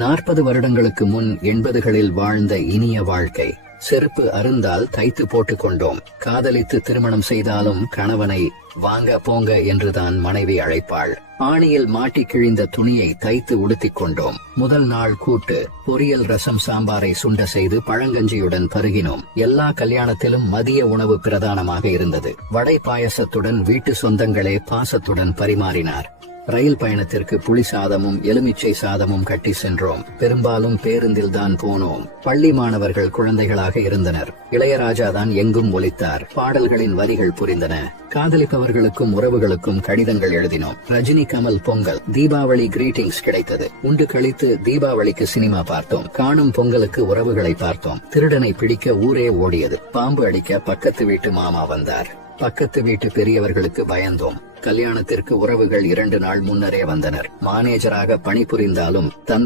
40 வருடங்களுக்கு முன் 80களில் வாழ்ந்த இனிய வாழ்க்கை. செருப்பு அருந்தால் தைத்து போட்டுக் கொண்டோம். காதலித்து திருமணம் செய்தாலும் கணவனை வாங்க போங்க என்றுதான் மனைவி அழைப்பாள். ஆணியில் மாட்டி கிழிந்த துணியை தைத்து உடுத்திக் கொண்டோம். முதல் நாள் கூட்டு, பொரியல், ரசம், சாம்பாரை சுண்ட செய்து பழங்கஞ்சியுடன் பருகினோம். எல்லா கல்யாணத்திலும் மதிய உணவு பிரதானமாக இருந்தது. வடை பாயசத்துடன் வீட்டு சொந்தங்களே பாசத்துடன் பரிமாறினார். ரயில் பயணத்திற்கு புளி சாதமும் எலுமிச்சை சாதமும் கட்டி சென்றோம். பெரும்பாலும் பேருந்தில் தான் போனோம். பள்ளி மாணவர்கள் குழந்தைகளாக இருந்தனர். இளையராஜா தான் எங்கும் ஒலித்தார். பாடல்களின் வரிகள் புரிந்தன. காதலிப்பவர்களுக்கும் உறவுகளுக்கும் கடிதங்கள் எழுதினோம். ரஜினி, கமல் பொங்கல், தீபாவளி கிரீட்டிங்ஸ் கிடைத்தது. உண்டு கழித்து தீபாவளிக்கு சினிமா பார்த்தோம். காணும் பொங்கலுக்கு உறவுகளை பார்த்தோம். திருடனை பிடிக்க ஊரே ஓடியது. பாம்பு அடிக்க பக்கத்து வீட்டு மாமா வந்தார். பக்கத்து வீட்டு பெரியவர்களுக்கு பயந்தோம். கல்யாணத்திற்கு உறவுகள் 2 நாள் முன்னரே வந்தனர். மேனேஜராக பணிபுரிந்தாலும்